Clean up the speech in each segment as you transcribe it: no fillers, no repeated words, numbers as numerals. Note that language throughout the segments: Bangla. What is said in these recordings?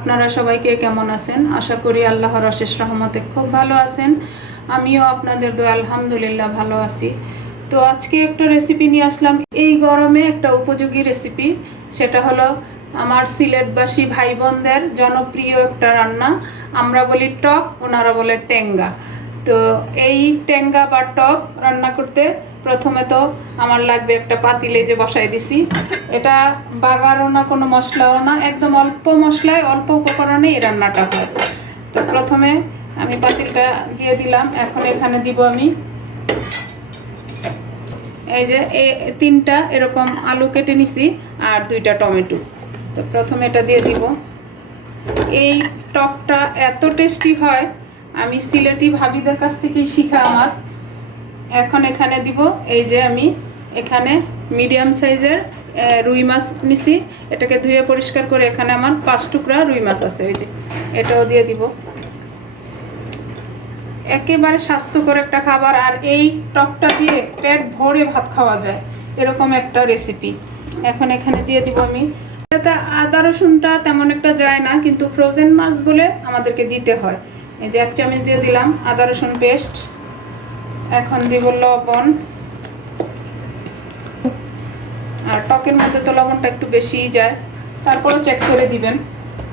আপনারা সবাইকে কেমন আছেন? আশা করি আল্লাহর অশেষ রহমতে খুব ভালো আছেন। আমিও আপনাদের দোয়া আলহামদুলিল্লাহ ভালো আছি। তো আজকে একটা রেসিপি নিয়ে আসলাম, এই গরমে একটা উপযোগী রেসিপি। সেটা হলো আমার সিলেটবাসী ভাই বোনদের জনপ্রিয় একটা রান্না। আমরা বলি টক, ওনারা বলে টেঙ্গা। তো এই টেঙ্গা বা টক রান্না করতে প্রথমে তো আমার লাগবে একটা পাতিলে, যে বসাই দিছি। এটা বাগারও না, কোনো মশলাও না, একদম অল্প মশলায় অল্প উপকরণে এই রান্নাটা হয়। তো প্রথমে আমি পাতিলটা দিয়ে দিলাম। এখন এখানে দিব আমি এই যে তিনটা এরকম আলু কেটে নিছি আর 2টা টমেটো। তো প্রথমে এটা দিয়ে দিব। এই টকটা এত টেস্টি হয়, আমি সিলেটি ভাবিদের কাছ থেকেই শিখা আমার। এখন এখানে দিব, এই যে আমি এখানে মিডিয়াম সাইজের রুই মাছ নিছি। এটাকে ধুয়ে পরিষ্কার করে এখানে আমার 5 টুকরা রুই মাছ আছে, এই যে এটাও দিয়ে দিব। একেবারে স্বাস্থ্যকর একটা খাবার, আর এই টকটা দিয়ে পেট ভরে ভাত খাওয়া যায়, এরকম একটা রেসিপি। এখন এখানে দিয়ে দিব আমি। এটাতে আদা রসুনটা তেমন একটা যায় না, কিন্তু ফ্রোজেন মাছ বলে আমাদেরকে দিতে হয়। এই যে 1 চামচ দিয়ে দিলাম আদা রসুন পেস্ট। এখন দিব লবণ, আর টকের মধ্যে তো লবণটা একটু বেশিই যায়, তারপরও চেক করে দিবেন।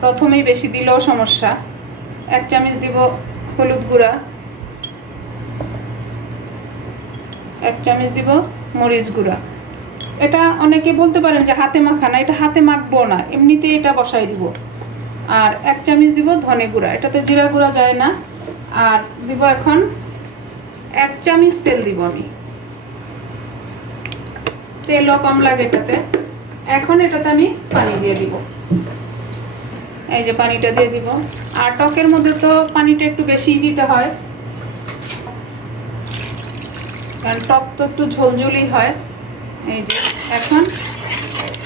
প্রথমেই বেশি দিলেও সমস্যা। 1 চামচ দিব হলুদ গুঁড়া, 1 চামচ দিব মরিচ গুঁড়া। এটা অনেকে বলতে পারেন যে হাতে মাখা না, এটা হাতে মাখবো না, এমনিতেই এটা বসাই দিব। আর 1 চামচ দিব ধনে গুঁড়া, এটাতে জিরা গুঁড়া যায় না। আর দিব এখন 1 চামচ তেল দিব আমি, তেলও কম লাগে এটাতে। এখন এটাতে আমি পানি দিয়ে দিব, এই যে পানিটা দিয়ে দিব। আর টকের মধ্যে তো পানিটা একটু বেশিই দিতে হয়, কারণ টক তো একটু ঝোলঝোলই হয়। এই যে এখন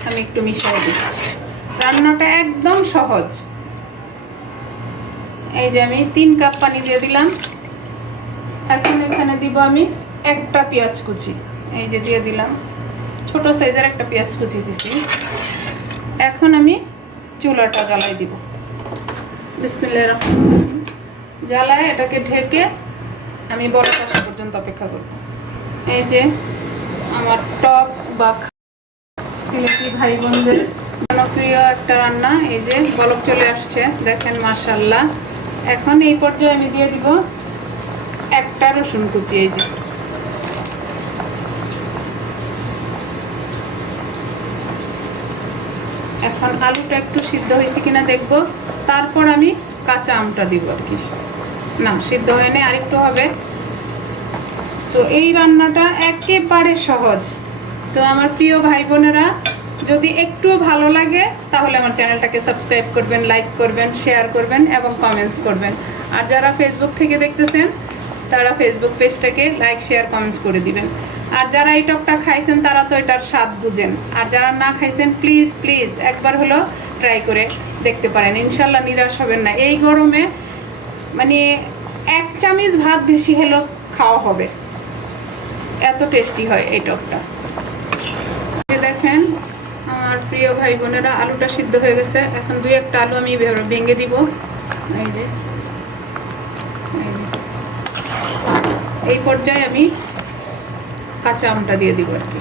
আমি একটু মিশিয়ে দিই। রান্নাটা একদম সহজ। এই যে আমি 3 কাপ পানি দিয়ে দিলাম। এখন এখানে দিব আমি একটা পেঁয়াজ কুচি, এই যে দিয়ে দিলাম। ছোট সাইজের একটা পেঁয়াজ কুচি দিছি। এখন আমি চুলাটা জ্বালাই দিব। বিসমিল্লাহির রহমানির রহিম। জ্বালায় এটাকে ঢেকে আমি বলক আসা পর্যন্ত অপেক্ষা করব। এই যে আমার টক বা সিলেটি ভাই বোনদের জনপ্রিয় একটা রান্না, এই যে বলক চলে আসছে, দেখেন মাশাআল্লাহ। এখন এই পর্যায়ে আমি দিয়ে দিব একটা রসুন কুচি। এই যে এখন আলুটা একটু সিদ্ধ হয়েছে কিনা দেখব, তারপর আমি কাঁচা আমটা দিব। আর কি না, সিদ্ধ হয়নি, আরেকটু হবে। তো এই রান্নাটা একেবারে সহজ। তো আমার প্রিয় ভাই বোনেরা, যদি একটু ভালো লাগে তাহলে আমার চ্যানেলটাকে সাবস্ক্রাইব করবেন, লাইক করবেন, শেয়ার করবেন এবং কমেন্টস করবেন। আর যারা ফেসবুক থেকে দেখতেছেন তারা ফেসবুক পেজটাকে লাইক, শেয়ার, কমেন্টস করে দিবেন। আর যারা এই টকটা খাইছেন তারা তো এটার স্বাদ বুঝেন, আর যারা না খাইছেন প্লিজ প্লিজ একবার হলো ট্রাই করে দেখতে পারেন, ইনশাল্লাহ নিরাশ হবেন না। এই গরমে মানে 1 চামচ ভাত বেশি হলো খাওয়া হবে, এত টেস্টি হয় এই টকটা। দেখেন আমার প্রিয় ভাই বোনেরা, আলুটা সিদ্ধ হয়ে গেছে। এখন 2-1টা আলু আমি ভেঙে দিব। এই যে এই পর্যায়ে আমি কাঁচা আমটা দিয়ে দিব। আর কি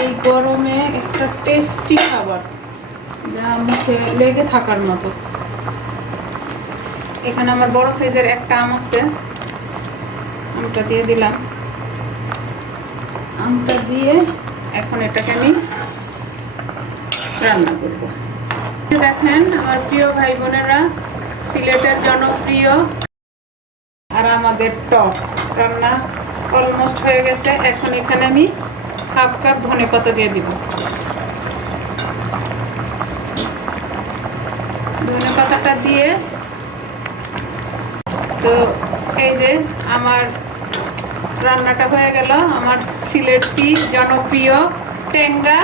এই গরমে একটা টেস্টি খাবার, যা মুখে লেগে থাকার মতো। এখানে আমার বড় সাইজের একটা আম আছে, আমটা দিয়ে দিলাম। আমটা দিয়ে এখন এটাকে আমি রান্না করব। দেখেন আমার প্রিয় ভাই বোনেরা, সিলেটের জনপ্রিয় আর আমাদের টক রান্না অলমোস্ট হয়ে গেছে। এখন এখানে আমি 1/2 কাপ ধনেপাতা দিয়ে দিব। ধনেপাতাটা দিয়ে, তো এই যে আমার রান্নাটা হয়ে গেল, আমার সিলেটি জনপ্রিয় টেঙ্গা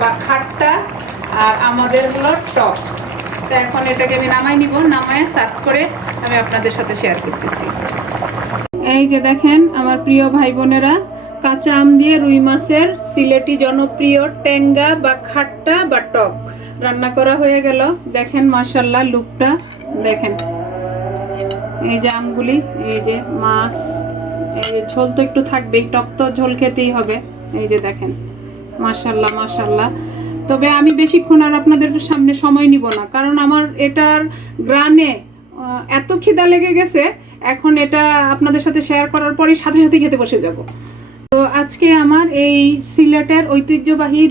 বা খাট্টা, আর আমাদের হলো টক। তো এখন এটাকে আমি নামাই নিব, নামায় সার্ভ করে আমি আপনাদের সাথে শেয়ার করতেছি। এই যে দেখেন আমার প্রিয় ভাই বোনেরা, কাঁচা আম দিয়ে রুই মাছের সিলেটি জনপ্রিয় টেঙ্গা বা খাট্টা বা টক রান্না করা হয়ে গেল। দেখেন মাশাআল্লাহ লুকটা দেখেন। এই যে আমগুলি, এই যে মাছ, এই যে ঝোল তো একটু থাকবেই, টক তো ঝোল খেতেই হবে। এই যে দেখেন মাশাআল্লাহ মাশাআল্লাহ। তবে আমি বেশিক্ষণ আর আপনাদের সামনে সময় নিব না, কারণ আমার এটার গ্রানে এত খিদা লেগে গেছে। এখন এটা আপনাদের সাথে শেয়ার করার পরই সাথে সাথে খেতে বসে যাব। তো আজকে আমার এই সিলেটের ঐতিহ্যবাহী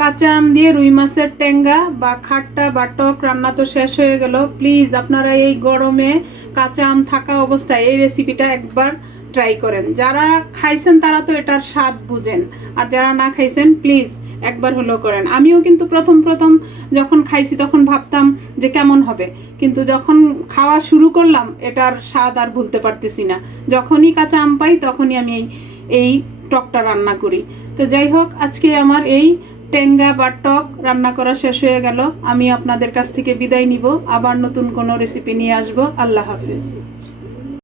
কাঁচা আম দিয়ে রুই মাছের টেঙ্গা বা খাট্টা বা টক রান্না তো শেষ হয়ে গেল। প্লিজ আপনারা এই গরমে কাঁচা আম থাকা অবস্থায় এই রেসিপিটা একবার ট্রাই করেন। যারা খাইছেন তারা তো এটার স্বাদ বুঝেন, আর যারা না খাইছেন প্লিজ একবার হলেও করেন। আমিও কিন্তু প্রথম যখন খাইছি তখন ভাবতাম যে কেমন হবে, কিন্তু যখন খাওয়া শুরু করলাম এটার স্বাদ আর ভুলতে পারতেছি না। যখনই কাঁচা আম পাই তখনই আমি এই টকটা রান্না করি। তো যাই হোক, আজকে আমার এই টেঙ্গা বা টক রান্না করা শেষ হয়ে গেল। আমি আপনাদের কাছ থেকে বিদায় নিব, আবার নতুন কোনো রেসিপি নিয়ে আসবো। আল্লাহ হাফিজ।